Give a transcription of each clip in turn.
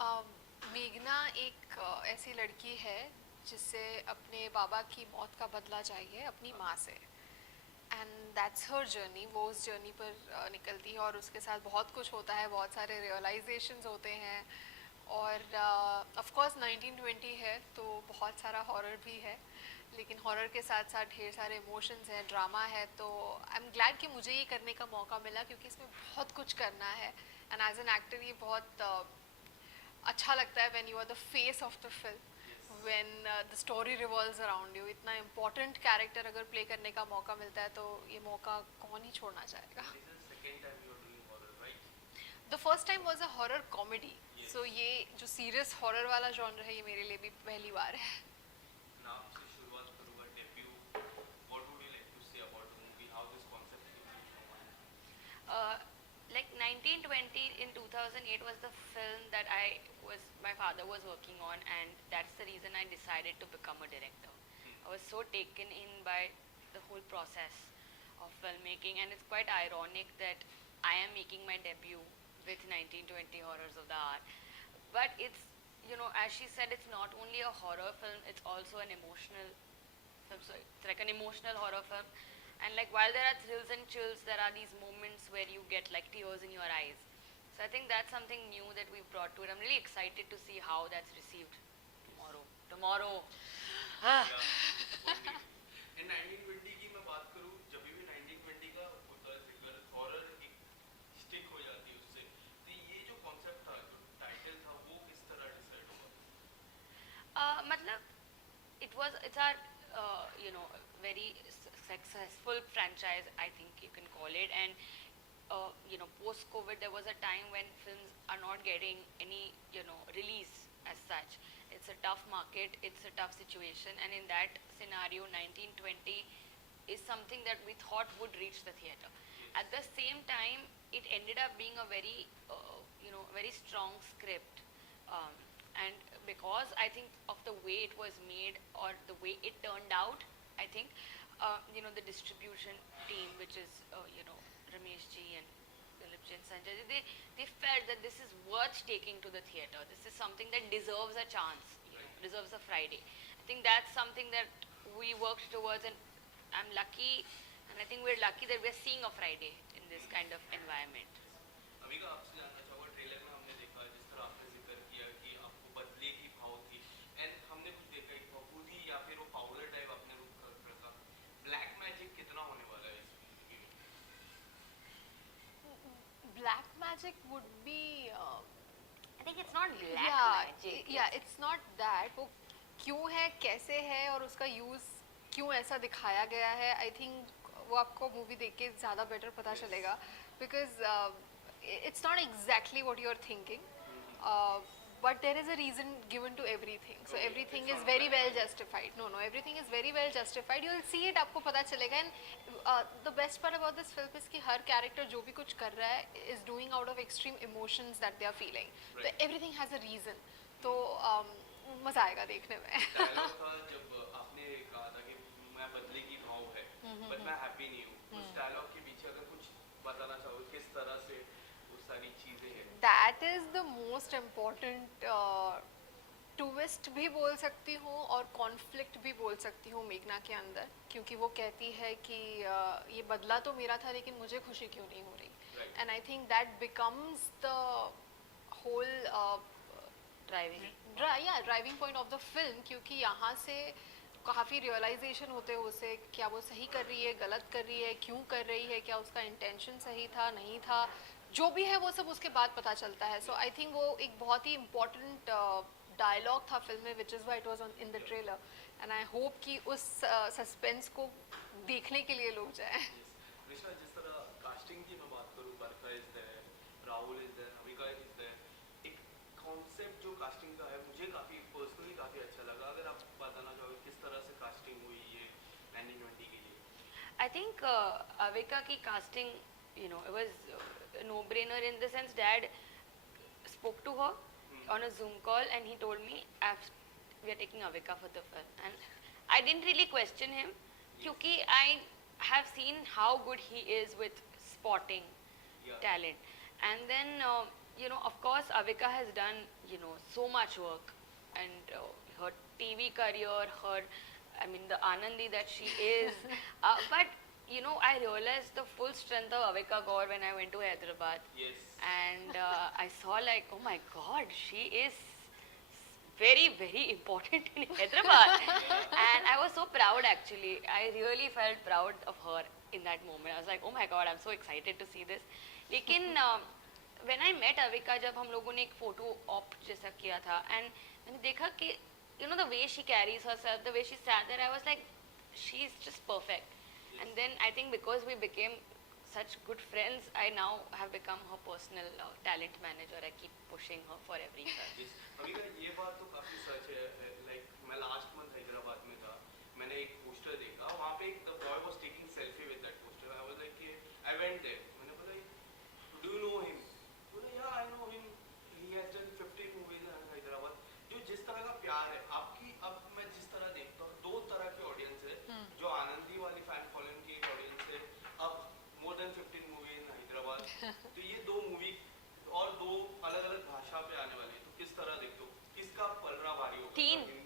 मेघना एक ऐसी लड़की है जिसे अपने बाबा की मौत का बदला चाहिए अपनी माँ से। And that's her journey. वो उस जर्नी पर निकलती है और उसके साथ बहुत कुछ होता है, बहुत सारे रियलाइजेशंस होते हैं। और ऑफ कोर्स 1920 है तो बहुत सारा हॉरर भी है, लेकिन हॉरर के साथ साथ ढेर सारे इमोशंस हैं, ड्रामा है। तो आई एम ग्लैड कि मुझे ये करने का मौका मिला क्योंकि इसमें बहुत कुछ करना है। एंड एज एन एक्टर ये बहुत अच्छा लगता है when you are the face of the film, when the story revolves around you. इतना इम्पोर्टेंट कैरेक्टर अगर प्ले करने का मौका मिलता है तो ये मौका कौन ही छोड़ना चाहेगा। The first time was a horror comedy, so ये जो सीरियस हॉरर वाला जॉनर है ये मेरे लिए भी पहली बार है। Uh, like 1920 in 2008 was the film that my father was working on, and that's the reason I decided to become a director. I was so taken in by the whole process of filmmaking, and it's quite ironic that I am making my debut with 1920 Horrors of the Art. But it's, as she said, it's not only a horror film, it's also an emotional film. So it's like an emotional horror film. And like while there are thrills and chills, there are these moments where you get like tears in your eyes. So I think that's something new that we've brought to it. I'm really excited to see how that's received tomorrow. Tomorrow. इन 1920 की मैं बात करूं, जब भी 1920 का होता है जिक्र, हॉरर एक स्टिक हो जाती है उससे। तो ये जो कॉन्सेप्ट था, जो टाइटल था, वो किस तरह डिसाइड हुआ? मतलब it's our very successful franchise, I think you can call it. And post COVID there was a time when films are not getting any release as such. It's a tough market, it's a tough situation, and in that scenario 1920 is something that we thought would reach the theater. At the same time, it ended up being a very very strong script, and because I think of the way it was made or the way it turned out, I think the distribution team, which is Ramesh ji and Dilip ji and Sanjay ji, they felt that this is worth taking to the theater. This is something that deserves a chance, deserves a Friday. I think that's something that we worked towards, and I'm lucky, and I think we're lucky that we're seeing a Friday in this kind of environment. Amika, आपसे जानना चाहूँगा, trailer में हमने देखा जिस तरह आपने जिक्र किया कि आपको बदले की भाव थी, एंड हमने कुछ देखा एक फफूदी या फिर वो पाउडर टाइप आपने रूप रखा। ब्लैक मैजिक कितना होने वाला है इस मूवी में? Black magic would be I think it's not black magic. या इट्स नॉट दैट। वो क्यों है, कैसे है और उसका यूज़ क्यों ऐसा दिखाया गया है, आई थिंक वो आपको मूवी देख के ज़्यादा बेटर पता चलेगा। Because it's not exactly what you're thinking, but there is a reason given to everything, so everything is very well justified. No, everything is very well justified. You'll see it, आपको पता चलेगा। And the best part about this film is कि हर character जो भी कुछ कर रहा है is doing out of extreme emotions that they are feeling. So everything has a reason. तो मज़ा आएगा देखने में। डायलॉग था जब आपने कहा था कि मैं बदले की भाव है, बट मैं हैप्पी नहीं हूँ। उस डायलॉग के पीछे अगर कुछ बताना चाहो, किस तरह से वो सारी चीजें हैं? That is the most important twist भी बोल सकती हूँ और कॉन्फ्लिक्ट भी बोल सकती हूँ मेघना के अंदर, क्योंकि वो कहती है कि ये बदला तो मेरा था लेकिन मुझे खुशी क्यों नहीं हो रही। And I think that becomes the whole driving point of the film, क्योंकि यहाँ से काफ़ी रियलाइजेशन होते हैं उसे, क्या वो सही कर रही है, गलत कर रही है, क्यों कर रही है, क्या उसका इंटेंशन सही था नहीं था, जो भी है वो सब उसके बाद पता चलता है। सो आई थिंक वो एक बहुत ही इम्पोर्टेंट डायलॉग था फिल्म में, which is why it was on in the trailer. And I hope कि उस सस्पेंस को देखने के लिए लोग जाएं। कृष्णा, जिस तरह कास्टिंग की मैं बात करूं, Barkha is there, Rahul is there, Amika is there, एक कॉन्सेप्ट जो कास्टिंग का है मुझे काफ़ी पर्सनली काफ़ी अच्छा लगा। अगर आप बताना चाहोगे किस तरह से कास्टिंग हुई ये 1920 के लिए? I think Avika ki casting, it was a no-brainer in the sense Dad spoke to her on a Zoom call and he told me we are taking Avika for the film, and I didn't really question him because I have seen how good he is with spotting talent. And then you know, of course, Avika has done, you know, so much work, and her TV career, her, I mean, the Anandi that she is. But you know, I realized the full strength of Avika Gaur when I went to Hyderabad, Yes. and I saw like, oh my God, she is very, very important in Hyderabad. And I was so proud actually. I really felt proud of her in that moment. I was like, oh my God, I'm so excited to see this. लेकिन when I met Avika, जब हम लोगों ने एक photo op जैसा किया था, and मैंने देखा कि you know the way she carries herself, the way she sat there, I was like, she's just perfect. And then I think because we became such good friends, I now have become her personal talent manager. I keep pushing her for everything. Yes. अभी का ये बात तो काफी सच है, like मैं last month Hyderabad में था, मैंने एक पोस्टर देखा, वहाँ पे एक the boy was taking selfie with that poster, I was like I went there, मैंने बोला डू यू नो हिम, बोला yeah I know him, he has done 15 movies in Hyderabad. जो जिस तरह का प्यार है आपकी, अब मैं जिस तरह देखता हूँ, दो तरह की ऑडियंस है, जो आनंदी वाली फैन फॉलोइंग की एक ऑडियंस है, अब मोर देन 15 मूवी इन हैदराबाद, तो ये दो मूवी और दो अलग अलग भाषा पे आने वाली है, तो किस तरह देखते हो, किसका पलड़ा भारी होगा?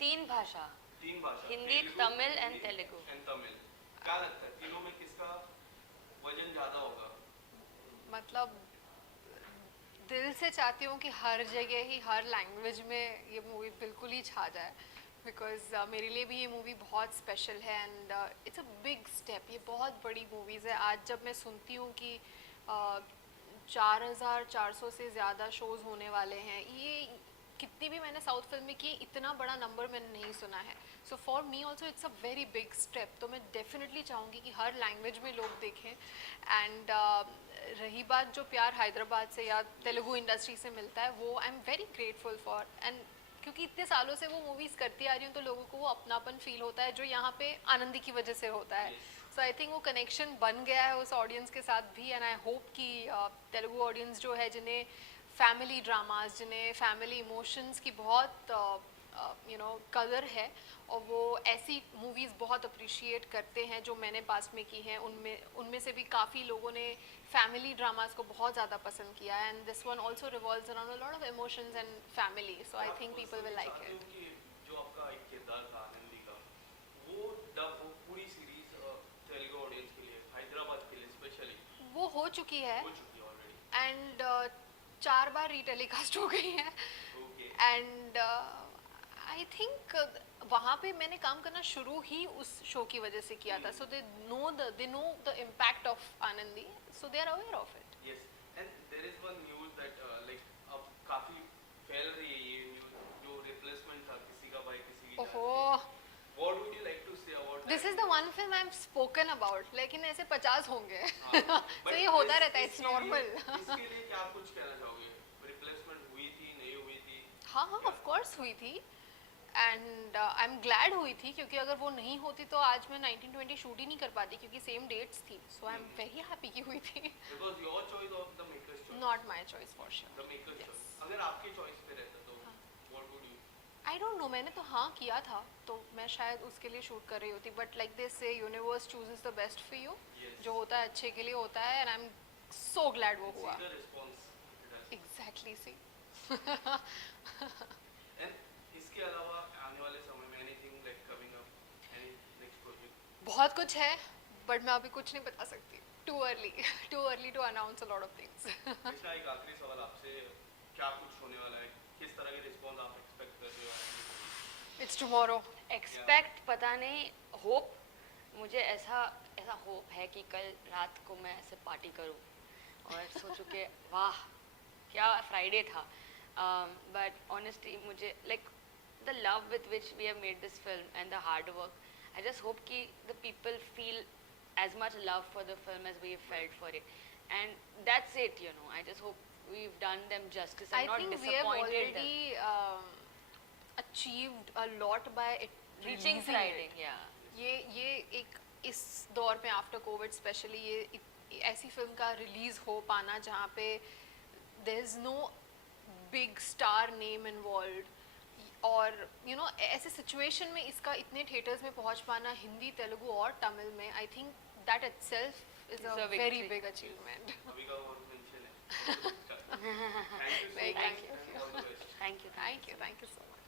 तीन भाषा, तीन भाषा, हिंदी, तमिल एंड तेलुगु। तमिल, क्या लगता है तीनों में किसका वजन ज्यादा होगा? मतलब दिल से चाहती हूँ कि हर जगह ही हर लैंग्वेज में ये मूवी बिल्कुल ही छा जाए, बिकॉज मेरे लिए भी ये मूवी बहुत स्पेशल है and it's a big step. ये बहुत बड़ी मूवीज़ है। आज जब मैं सुनती हूँ कि 4400 से ज़्यादा शोज़ होने वाले हैं, ये कितनी भी मैंने साउथ फिल्म में की, इतना बड़ा नंबर मैंने नहीं सुना है। So for me also it's a very big step. तो मैं डेफिनेटली चाहूँगी कि हर लैंग्वेज में लोग देखें। एंड रही बात जो प्यार हैदराबाद से या तेलुगु इंडस्ट्री से मिलता है, वो I am very grateful for. And क्योंकि इतने सालों से वो मूवीज़ करती आ रही हूँ, तो लोगों को वो अपनापन फील होता है जो यहाँ पे आनंदी की वजह से होता है। सो आई थिंक वो कनेक्शन बन गया है उस ऑडियंस के साथ भी। एंड आई होप कि तेलुगु ऑडियंस जो है, जिन्हें फैमिली ड्रामास, जिन्हें फैमिली इमोशंस की बहुत कदर है, और वो ऐसी मूवीज़ बहुत अप्रिशिएट करते हैं जो मैंने पास में की हैं, उनमें से भी काफ़ी लोगों ने फैमिली ड्रामास को बहुत ज़्यादा पसंद किया है। And this one also revolves around a lot of emotions and family, so I think people will like it. जो आपका एक किरदार था आनंदी का, वो डब वो पूरी सीरीज तेलुगु ऑडियंस के लिए, हैदराबाद के लिए स्पेशली वो हो चुकी है हो चुकी है ऑलरेडी, एंड 4 बार रीटेलीकास्ट हो गई है। ओके, एंड आई थिंक वहाँ पे मैंने काम करना शुरू ही उस शो की वजह से किया था। So they know the impact of Anandi, so they are aware of it. Yes. And there is one news that like अब काफी फैल रही है ये न्यूज़, जो रिप्लेसमेंट था किसी का बाय किसी की, ओहो, what would you like to say about this is the one film I am spoken about, लेकिन ऐसे 50 होंगे। तो ये But होता रहता है, इट्स इसके लिए- नॉर्मल। इसके लिए क्या कुछ कहना चाहोगे? रिप्लेसमेंट हुई थी, नहीं हुई थी? हाँ हाँ, ऑफ कोर्स हुई थी। एंड आई एम ग्लैड हुई थी, क्योंकि अगर वो नहीं होती तो आज मैं 1920 शूट ही नहीं कर पाती, क्योंकि सेम डेट्स थी। सो आई एम वेरी हैप्पी कि हुई थी। Because your choice of the maker's choice. Not my choice for sure. The maker's Yes. choice. अगर आपकी चॉइस पे रहता तो what would you? I don't know, मैंने तो हाँ किया था, तो मैं शायद उसके लिए शूट कर रही होती। But like this say universe chooses the best for you. Yes. जो होता है अच्छे के लिए होता है, and I am so glad वो हुआ। See the response it has. Exactly see. And इसके अलावा आने वाले समय में anything like coming up, any next project? बहुत कुछ है, बट मैं अभी कुछ नहीं बता सकती। Too early to announce a lot of things. Krishna, एक आखिरी सवाल आपसे, क्या कुछ होने वाला है? किस तरह के रिस्पॉन्स आप एक्सपेक्ट कर रहे हो? It's tomorrow. एक्सपेक्ट पता नहीं, होप, मुझे ऐसा होप है कि कल रात को मैं ऐसे पार्टी करूं और सोचूं कि वाह क्या फ्राइडे था। बट ऑनेस्टली मुझे like the love with which we have made this film and the hard work, I just hope कि the people feel as much love for the film as we have felt for it, and that's it, you know. I just hope we've done them justice I and not think we have disappointed them. already achieved a lot by it Reaching releasing Friday, it. yeah. ये एक इस दौर में after Covid specially ये ऐसी film का release हो पाना जहाँ पे there is no big star name involve, और यू नो ऐसे सिचुएशन में इसका इतने थिएटर्स में पहुँच पाना, हिंदी, तेलुगु और तमिल में, आई think that itself is It's a a very victory. Big achievement. अभी का और मेंशन है। Thank you thank you so much.